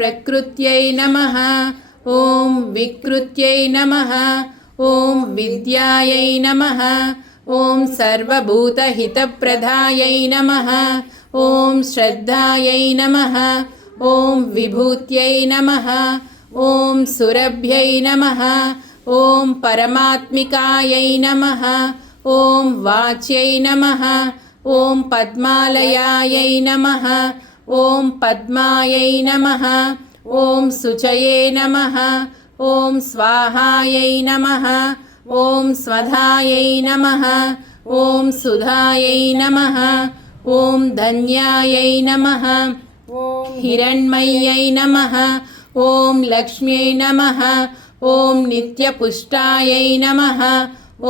ప్రకృత్యై నమ ఓం వికృత్యై నమ ఓం విద్యాయై నమ ఓం సర్వభూతహితప్రదాయై నమ ఓం శ్రద్ధాయై నమ ఓం విభూత్యై నమ ఓం సురభ్యై నమ ఓం పరమాత్మికాయై నమ ఓం వాచ్యై నమ ఓం పద్మాలయాయై నమ ఓం పద్మాయై నమ ఓం శుచయే నమ ఓం స్వాహాయై నమ ఓం స్వధాయై నమ ఓం సుధాయై నమ ఓం ధన్యాయై నమ ఓం హిరణ్మయ్యై నమ ఓం లక్ష్మ్యై నమ ఓం నిత్యపుష్టాయై నమ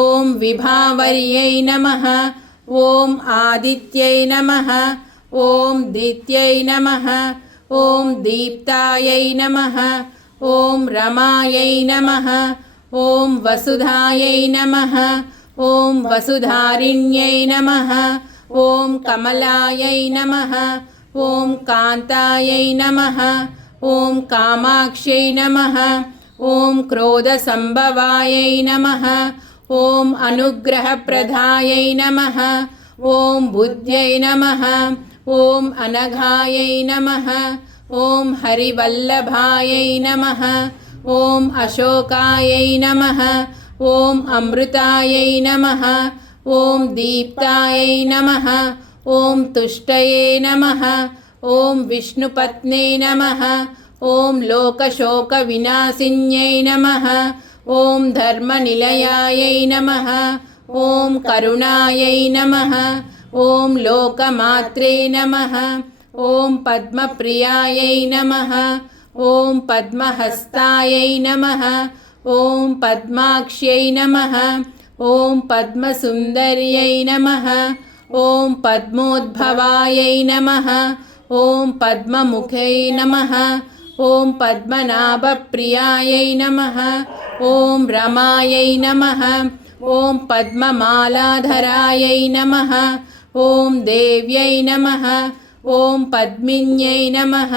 ఓం విభావర్యై నమ ఓం ఆదిత్యై నమ ॐ दित्यै नमः ॐ दीप्तायै नमः ॐ रमायै नमः ॐ वसुधायै नमः ॐ वसुधारिण्यै नमः ॐ कमलायै नमः ॐ कान्तायै नमः ॐ कामाक्ष्यै नमः ॐ क्रोधसम्भवायै नमः ॐ अनुग्रहप्रदायै नमः ॐ बुद्ध्यै नमः ॐ अनघायै नमः। ॐ हरिवल्लभायै नमः। ॐ अशोकायै नमः। ॐ अमृतायै नमः। ॐ दीप्तायै नमः। ॐ तुष्टये नमः। ॐ विष्णुपत्ने नमः। ॐ लोकशोकविनाशिन्यै नमः। ॐ धर्मनिलयायै नमः। ॐ करुणायै नमः। ఓం లోకమాత్రే నమ. ఓం పద్మప్రియాయై నమ. ఓం పద్మహస్తాయై నమ. ఓం పద్మాక్ష్యై నమ. ఓం పద్మసుందర్యై నమ. ఓం పద్మోద్భవాయై నమ. ఓం పద్మముఖై నమ. ఓం పద్మనాభప్రియాయై నమ. ఓం రమాయై నమ. ఓం పద్మమాలాధరాయై నమ. ॐ देव्यै नमः ॐ पद्मिन्यै नमः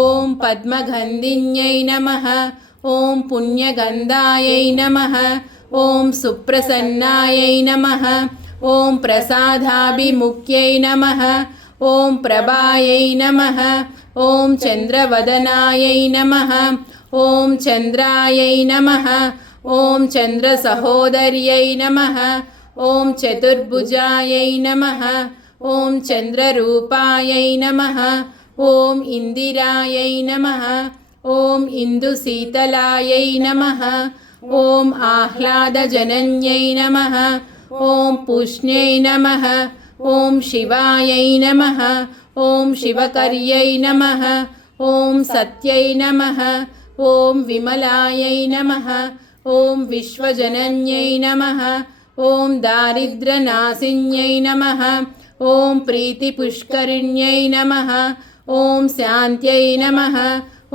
ॐ पद्मगन्धिन्यै नमः ॐ पुण्यगन्धायै नमः ॐ सुप्रसन्नायै नमः ॐ प्रसादाभिमुख्यै नमः ॐ प्रभायै नमः ॐ चन्द्रवदनायै नमः ॐ चन्द्रायै नमः ॐ चन्द्रसहोदर्यै नमः ॐ चतुर्भुजायै नमः ॐ चन्द्ररूपायै नमः ॐ इन्दिरायै नमः ॐ इन्दुशीतलायै नमः ॐ आह्लादजनन्यै नमः ॐ पुष्ण्यै नमः ॐ शिवायै नमः ॐ शिवकर्यै नमः ॐ सत्यै नमः ॐ विमलायै नमः ॐ विश्वजनन्यै नमः ॐ दारिद्र्यनाशिन्यै नमः ॐ प्रीतिपुष्करिण्यै नमः ॐ शान्त्यै नमः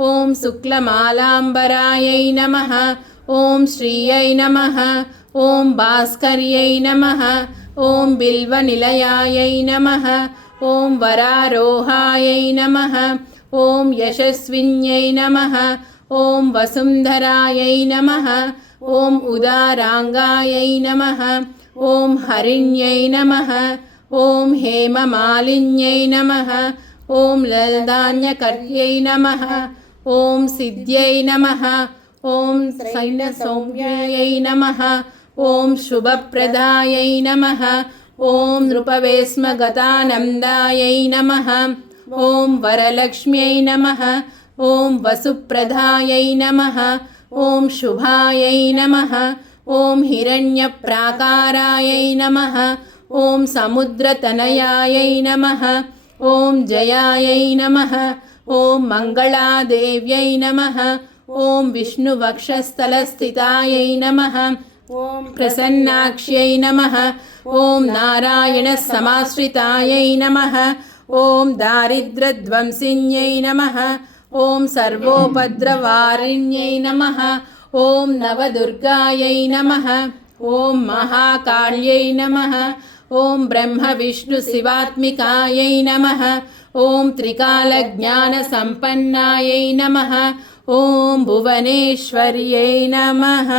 ॐ शुक्लमालाम्बरायै नमः ॐ श्रियै नमः ॐ भास्कर्यै नमः ॐ बिल्वनिलयायै नमः ॐ वरारोहायै नमः ॐ यशस्विन्यै नमः ॐ वसुन्धरायै नमः ॐ उदाराङ्गायै नमः ॐ हरिण्यै नमः ॐ हेममालिन्यै नमः ॐ ललधान्यकर्यै नमः ॐ सिद्ध्यै नमः ॐ सैन्यसौम्यायै नमः ॐ शुभप्रदायै नमः ॐ नृपवेस्मगतानन्दायै नमः ॐ वरलक्ष्म्यै नमः ॐ वसुप्रदायै नमः ॐ शुभायै नमः। ॐ हिरण्यप्राकारायै नमः। ॐ समुद्रतनयायै नमः। ॐ जयायै नमः। ॐ मङ्गलादेव्यै नमः। ॐ विष्णुवक्षस्थलस्थितायै नमः। ॐ प्रसन्नाक्ष्यै नमः। ॐ नारायणसमाश्रितायै नमः। ॐ दारिद्र्यध्वंसिन्यै नमः ॐ सर्वोपद्रवारिण्यै नमः। ॐ नवदुर्गायै नमः। ॐ महाकाल्यै नमः। ॐ ब्रह्मविष्णुशिवात्मिकायै नमः। ॐ त्रिकालज्ञानसम्पन्नायै नमः। ॐ भुवनेश्वर्यै नमः